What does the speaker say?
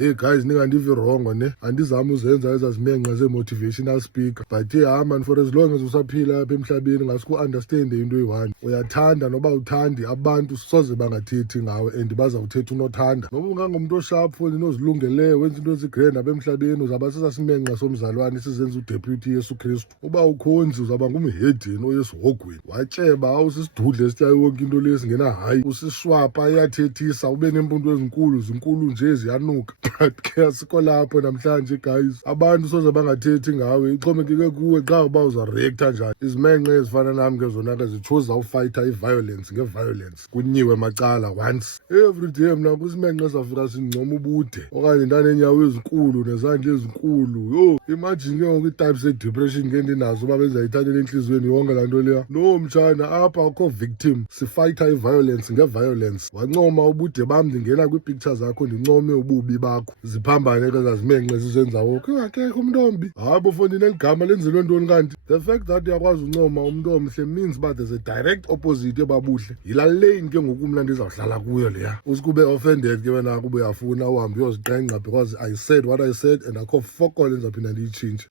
hey guys ningandivi wrong ne, andizama uzenza ezazimenqa ze-motivational speaker, but man, for as long as usaphila apha emhlabeni ngasuku-understande into eyi-one, uyathanda noba uthandi abantu soze bangathethi ngawe and bazawuthetha unothanda. Noba ungangumntu osharp foli nozilungeleyo wenza into ezigrand apha emhlabeni, uzawuba sesasimenqa somzalwane sizenza udeputy Yesu Kristu. Uba ukhonzi uzawuba ngumhedeni oyesu hogweni, watyeba usisidudle esityayo wonke into le singena hayi, usiswapa iyathethisa, ube nempunto ezinkulu zinkulu nje ziyanuka. But ke asikho lapho namhlanje guys, abantu soze bangathethi ngawe, ixhomekeke kuwe xa uba uzareaktha njani. Izimenqe ezifana nam ke zona ke zitshuza ufayitha i-violence nge-violence kunyiwe macala once. Everyday mna kwisimenqe safika sindincoma ubude okanye ndaneenyawo ezinkulu nezandla ezinkulu. Yho, imagine ke ngoku ii-types ze-depression ke ndinazo uba benzayithathela entliziyweni yonke laa nto leya. No mtshana, apha akho victim, sifayitha i-violence nge-violence. Wancoma ubude bam ndingena kwii-picture zakho ndincome ububi bakho, ziphambane ke zazimenqe zizenzawo akekho umntu ombi. Hayi bo fondini eligama lenzelwe ntoni kanti? The fact that uyakwazi uncoma umntu omhle means uba there's a direct opposite ebabuhle. Yilaa lane ke ngoku mna ndizawuhlala kuyo leya. Usikube offended ke wena kuba uyafuna uhambe uyoziqengqa because I said what I said and akho fokolo endizawuphinda ndiyitshintshe.